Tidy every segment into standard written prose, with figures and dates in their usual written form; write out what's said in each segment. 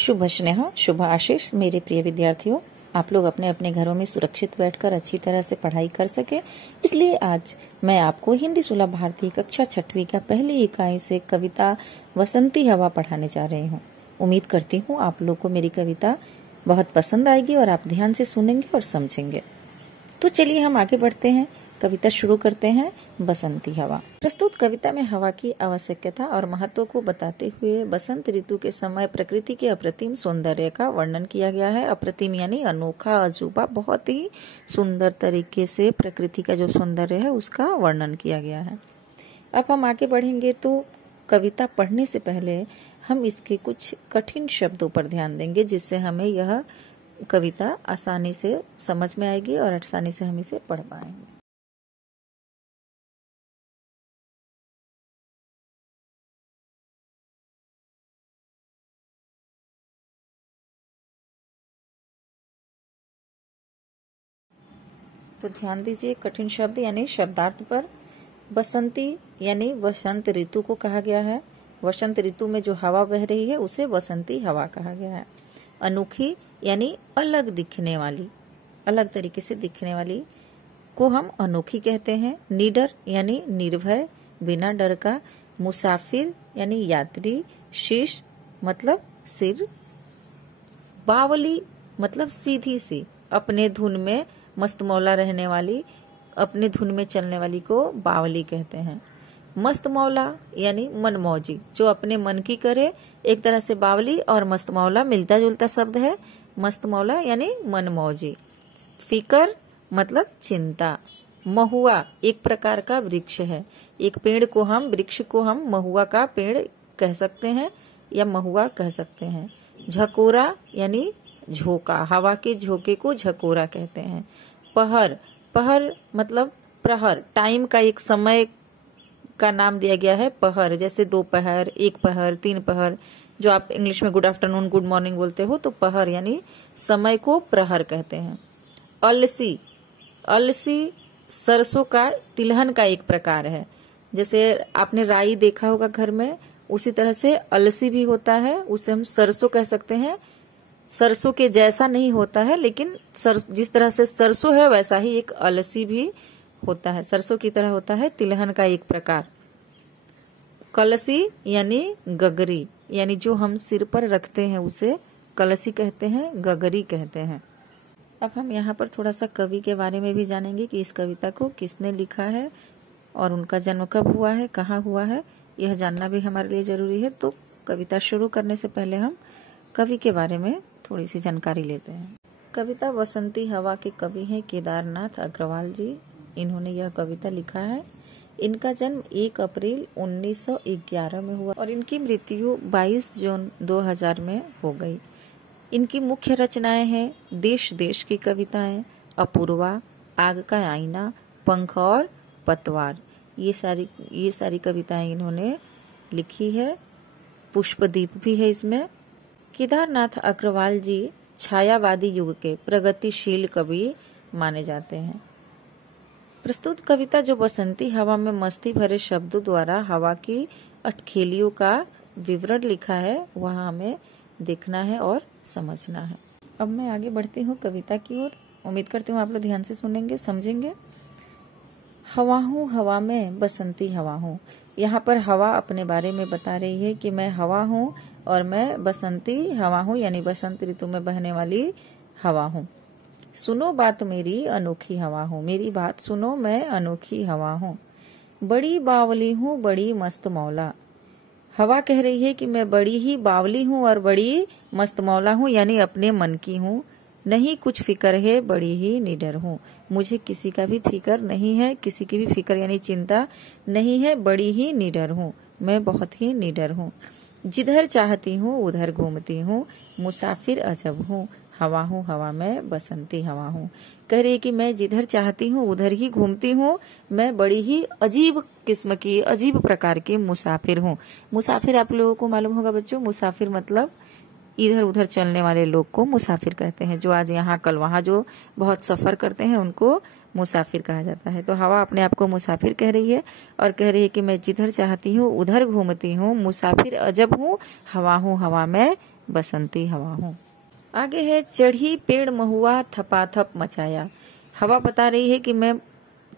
शुभ स्नेह, शुभ आशीष। मेरे प्रिय विद्यार्थियों, आप लोग अपने अपने घरों में सुरक्षित बैठकर अच्छी तरह से पढ़ाई कर सके, इसलिए आज मैं आपको हिंदी सुलभ भारती कक्षा 6वीं का पहली इकाई से कविता बसंती हवा पढ़ाने जा रही हूँ। उम्मीद करती हूँ आप लोग को मेरी कविता बहुत पसंद आएगी और आप ध्यान से सुनेंगे और समझेंगे। तो चलिए हम आगे बढ़ते हैं, कविता शुरू करते हैं। बसंती हवा। प्रस्तुत कविता में हवा की आवश्यकता और महत्व को बताते हुए बसंत ऋतु के समय प्रकृति के अप्रतिम सौंदर्य का वर्णन किया गया है। अप्रतिम यानी अनोखा, अजूबा, बहुत ही सुंदर तरीके से प्रकृति का जो सौंदर्य है उसका वर्णन किया गया है। अब हम आगे बढ़ेंगे तो कविता पढ़ने से पहले हम इसके कुछ कठिन शब्दों पर ध्यान देंगे, जिससे हमें यह कविता आसानी से समझ में आएगी और आसानी से हम इसे पढ़ पाएंगे। तो ध्यान दीजिए कठिन शब्द यानी शब्दार्थ पर। बसंती यानी वसंत ऋतु को कहा गया है। वसंत ऋतु में जो हवा बह रही है उसे बसंती हवा कहा गया है। अनोखी यानी अलग दिखने वाली, अलग तरीके से दिखने वाली को हम अनोखी कहते हैं। निडर यानी निर्भय, बिना डर का। मुसाफिर यानी यात्री। शीश मतलब सिर। बावली मतलब सीधी सी, अपने धुन में मस्त मौला रहने वाली, अपने धुन में चलने वाली को बावली कहते हैं। मस्त मौला यानी मनमौजी, जो अपने मन की करे। एक तरह से बावली और मस्त मौला मिलता जुलता शब्द है। मस्त मौला यानी मनमौजी। फिकर मतलब चिंता। महुआ एक प्रकार का वृक्ष है। एक पेड़ को हम, वृक्ष को हम महुआ का पेड़ कह सकते हैं या महुआ कह सकते हैं। झकोरा यानी झोंका, हवा के झोंके को झकोरा कहते हैं। पहर, पहर मतलब प्रहर, टाइम का एक समय का नाम दिया गया है पहर। जैसे 2 पहर, 1 पहर, 3 पहर, जो आप इंग्लिश में गुड आफ्टरनून, गुड मॉर्निंग बोलते हो, तो पहर यानी समय को प्रहर कहते हैं। अलसी, अलसी सरसों का, तिलहन का एक प्रकार है। जैसे आपने राई देखा होगा घर में, उसी तरह से अलसी भी होता है, उसे हम सरसों कह सकते हैं। सरसों के जैसा नहीं होता है, लेकिन जिस तरह से सरसों है वैसा ही एक अलसी भी होता है, सरसों की तरह होता है, तिलहन का एक प्रकार। कलसी यानी गगरी, यानी जो हम सिर पर रखते हैं उसे कलसी कहते हैं, गगरी कहते हैं। अब हम यहाँ पर थोड़ा सा कवि के बारे में भी जानेंगे कि इस कविता को किसने लिखा है और उनका जन्म कब हुआ है, कहाँ हुआ है, यह जानना भी हमारे लिए जरूरी है। तो कविता शुरू करने से पहले हम कवि के बारे में थोड़ी सी जानकारी लेते हैं। कविता बसंती हवा के कवि हैं केदारनाथ अग्रवाल जी। इन्होंने यह कविता लिखा है। इनका जन्म 1 अप्रैल 1911 में हुआ और इनकी मृत्यु 22 जून 2000 में हो गई। इनकी मुख्य रचनाएं हैं देश देश की कविताएं, अपूर्वा, आग का आईना, पंख और पतवार। ये सारी कविताएं इन्होंने लिखी है। पुष्पदीप भी है इसमें। केदारनाथ अग्रवाल जी छायावादी युग के प्रगतिशील कवि माने जाते हैं। प्रस्तुत कविता जो बसंती हवा में मस्ती भरे शब्दों द्वारा हवा की अटखेलियों का विवरण लिखा है, वह हमें देखना है और समझना है। अब मैं आगे बढ़ती हूँ कविता की ओर। उम्मीद करती हूँ आप लोग ध्यान से सुनेंगे, समझेंगे। हवा हूँ हवा में बसंती हवा हूँ। यहाँ पर हवा अपने बारे में बता रही है कि मैं हवा हूँ और मैं बसंती हवा हूँ, यानी बसंत ऋतु में बहने वाली हवा हूँ। सुनो बात मेरी अनोखी हवा हूँ, मेरी बात सुनो, मैं अनोखी हवा हूँ। बड़ी बावली हूँ, बड़ी मस्त मौला। हवा कह रही है कि मैं बड़ी ही बावली हूँ और बड़ी मस्त मौला हूँ, यानी अपने मन की हूँ। नहीं कुछ फिक्र है, बड़ी ही निडर हूँ। मुझे किसी का भी फिक्र नहीं है, किसी की भी फिक्र यानी चिंता नहीं है, बड़ी ही निडर हूँ, मैं बहुत ही निडर हूँ। जिधर चाहती हूँ उधर घूमती हूँ, मुसाफिर अजब हूँ, हवा हूँ हवा में बसंती हवा हूँ। कह रही है कि मैं जिधर चाहती हूँ उधर ही घूमती हूँ, मैं बड़ी ही अजीब किस्म की, अजीब प्रकार की मुसाफिर हूँ। मुसाफिर आप लोगों को मालूम होगा बच्चों, मुसाफिर मतलब इधर उधर चलने वाले लोग को मुसाफिर कहते हैं। जो आज यहाँ कल वहाँ जो बहुत सफर करते हैं उनको मुसाफिर कहा जाता है। तो हवा अपने आप को मुसाफिर कह रही है और कह रही है कि मैं जिधर चाहती हूँ उधर घूमती हूँ, मुसाफिर अजब हूँ, हवा हूँ हवा में बसंती हवा हूँ। आगे है चढ़ी पेड़ महुआ थपाथप मचाया। हवा बता रही है कि मैं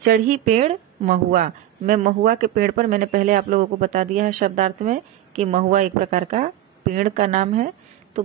चढ़ी पेड़ महुआ, मैं महुआ के पेड़ पर, मैंने पहले आप लोगों को बता दिया है शब्दार्थ में कि महुआ एक प्रकार का पेड़ का नाम है। तो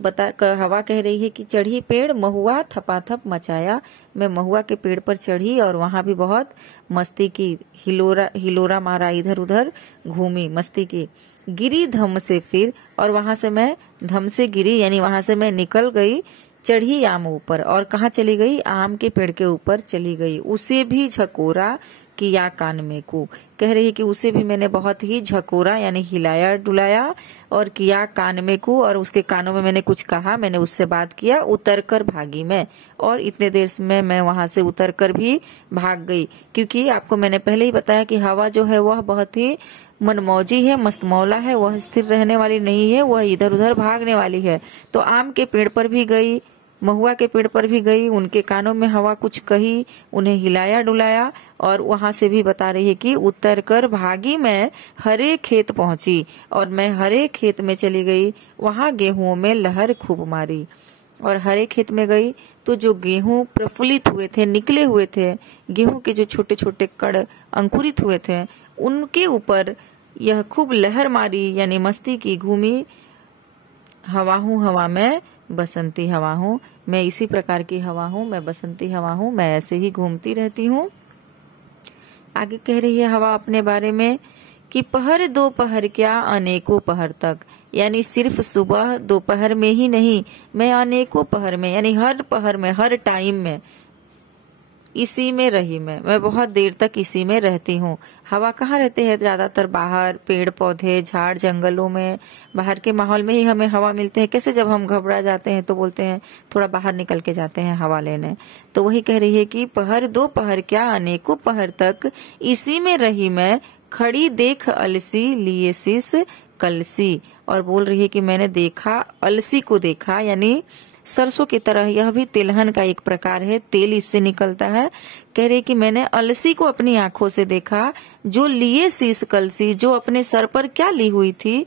हवा कह रही है कि चढ़ी पेड़ महुआ थपाथप मचाया, मैं महुआ के पेड़ पर चढ़ी और वहां भी बहुत मस्ती की, हिलोरा मारा, इधर उधर घूमी, मस्ती की। गिरी धम से फिर, और वहां से मैं धम से गिरी, यानी वहां से मैं निकल गई, चढ़ी आम ऊपर। और कहाँ चली गई? आम के पेड़ के ऊपर चली गई। उसे भी झकोरा किया कान में को, कह रही है कि उसे भी मैंने बहुत ही झकोरा यानी हिलाया डुलाया, और किया कान में को, और उसके कानों में मैंने कुछ कहा, मैंने उससे बात किया। उतर कर भागी मैं, और इतने देर में मैं वहां से उतर कर भी भाग गई, क्योंकि आपको मैंने पहले ही बताया कि हवा जो है वह बहुत ही मनमौजी है, मस्तमौला है, वह स्थिर रहने वाली नहीं है, वह इधर उधर भागने वाली है। तो आम के पेड़ पर भी गई, महुआ के पेड़ पर भी गई, उनके कानों में हवा कुछ कही, उन्हें हिलाया डुलाया, और वहां से भी बता रही है कि उतर कर भागी मैं हरे खेत पहुंची, और मैं हरे खेत में चली गई, वहां गेहूं में लहर खूब मारी। और हरे खेत में गई तो जो गेहूं प्रफुल्लित हुए थे, निकले हुए थे, गेहूं के जो छोटे छोटे कड़ अंकुरित हुए थे, उनके ऊपर यह खूब लहर मारी, यानी मस्ती की, घूमी। हवा हूँ हवा में बसंती हवा हूँ, मैं इसी प्रकार की हवा हूँ, मैं बसंती हवा हूँ, मैं ऐसे ही घूमती रहती हूँ। आगे कह रही है हवा अपने बारे में कि पहर दोपहर क्या अनेकों पहर तक, यानी सिर्फ सुबह दोपहर में ही नहीं, मैं अनेकों पहर में, यानी हर पहर में, हर टाइम में इसी में रही मैं बहुत देर तक इसी में रहती हूँ। हवा कहाँ रहते हैं? ज्यादातर बाहर, पेड़ पौधे, झाड़ जंगलों में, बाहर के माहौल में ही हमें हवा मिलते हैं। कैसे जब हम घबरा जाते हैं तो बोलते हैं थोड़ा बाहर निकल के जाते हैं हवा लेने, तो वही कह रही है कि पहर दो पहर क्या अनेकों पहर तक इसी में रही मैं, खड़ी देख अलसी लिए शीस कलसी। और बोल रही है कि मैंने देखा, अलसी को देखा, यानी सरसों की तरह यह भी तिलहन का एक प्रकार है, तेल इससे निकलता है। कह रही कि मैंने अलसी को अपनी आंखों से देखा, जो लिए शीस कलसी, जो अपने सर पर क्या ली हुई थी?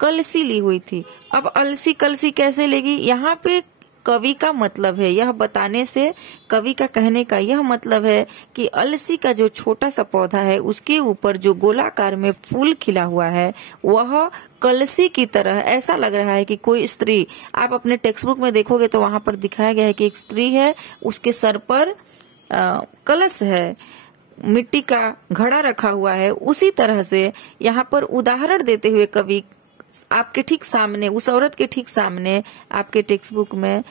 कलसी ली हुई थी। अब अलसी कलसी कैसे लेगी? यहाँ पे कवि का मतलब है, यह बताने से कवि का कहने का यह मतलब है कि अलसी का जो छोटा सा पौधा है, उसके ऊपर जो गोलाकार में फूल खिला हुआ है, वह कलसी की तरह ऐसा लग रहा है कि कोई स्त्री, आप अपने टेक्स्ट बुक में देखोगे तो वहां पर दिखाया गया है कि एक स्त्री है, उसके सर पर कलश है, मिट्टी का घड़ा रखा हुआ है। उसी तरह से यहाँ पर उदाहरण देते हुए कवि आपके ठीक सामने, उस औरत के ठीक सामने आपके टेक्स्ट बुक में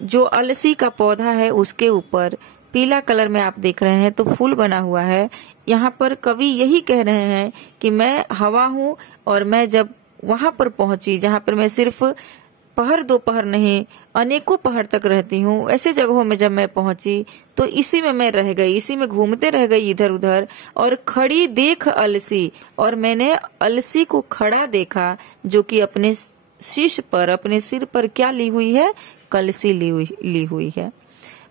जो अलसी का पौधा है, उसके ऊपर पीला कलर में आप देख रहे हैं तो फूल बना हुआ है। यहाँ पर कवि यही कह रहे हैं कि मैं हवा हूँ, और मैं जब वहां पर पहुंची जहां पर मैं सिर्फ पहर दोपहर नहीं अनेकों पहर तक रहती हूँ, ऐसे जगहों में जब मैं पहुंची तो इसी में मैं रह गई, इसी में घूमते रह गई इधर उधर। और खड़ी देख अलसी, और मैंने अलसी को खड़ा देखा, जो कि अपने शीश पर, अपने सिर पर क्या ली हुई है? कलसी ली हुई है।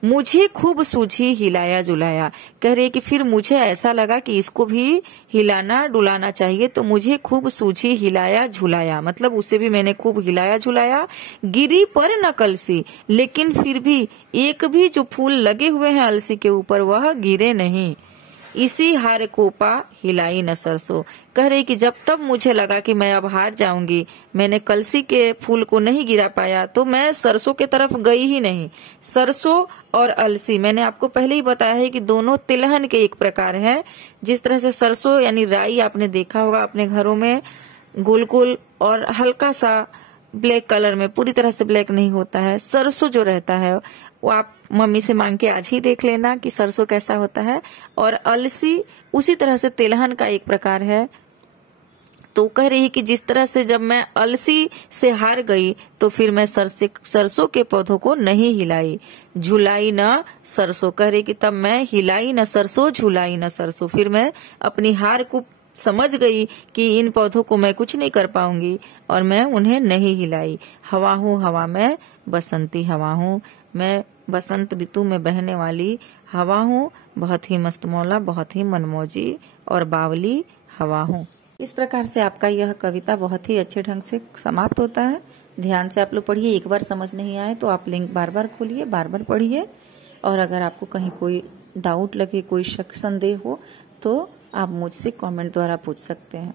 मुझे खूब सूझी हिलाया जुलाया, कह रही कि फिर मुझे ऐसा लगा कि इसको भी हिलाना डुलाना चाहिए, तो मुझे खूब सूझी हिलाया झुलाया, मतलब उसे भी मैंने खूब हिलाया झुलाया। गिरी पर न कलसी, लेकिन फिर भी एक भी जो फूल लगे हुए हैं अलसी के ऊपर वह गिरे नहीं। इसी हार कोपा हिलाई न सरसों, कह रही कि जब तब मुझे लगा कि मैं अब हार जाऊंगी, मैंने कलसी के फूल को नहीं गिरा पाया, तो मैं सरसों के तरफ गई ही नहीं। सरसों और अलसी मैंने आपको पहले ही बताया है कि दोनों तिलहन के एक प्रकार हैं। जिस तरह से सरसों यानी राई आपने देखा होगा अपने घरों में, गोल गोल और हल्का सा ब्लैक कलर में, पूरी तरह से ब्लैक नहीं होता है। सरसों जो रहता है वो आप मम्मी से मांग के आज ही देख लेना कि सरसों कैसा होता है। और अलसी उसी तरह से तिलहन का एक प्रकार है। तो कह रही कि जिस तरह से जब मैं अलसी से हार गई तो फिर मैं सरसों के पौधों को नहीं हिलाई, झुलाई न सरसों, कह रही कि तब मैं हिलाई न सरसों, झुलाई न सरसों। फिर मैं अपनी हार को समझ गई कि इन पौधों को मैं कुछ नहीं कर पाऊंगी, और मैं उन्हें नहीं हिलाई। हवा हूँ हवा में बसंती हवा हूँ, मैं बसंत ऋतु में बहने वाली हवा हूँ, बहुत ही मस्तमौला, बहुत ही मनमौजी और बावली हवा हूँ। इस प्रकार से आपका यह कविता बहुत ही अच्छे ढंग से समाप्त होता है। ध्यान से आप लोग पढ़िए। एक बार समझ नहीं आए तो आप लिंक बार बार खोलिए, बार बार पढ़िए। और अगर आपको कहीं कोई डाउट लगे, कोई शक संदेह हो तो आप मुझसे कमेंट द्वारा पूछ सकते हैं।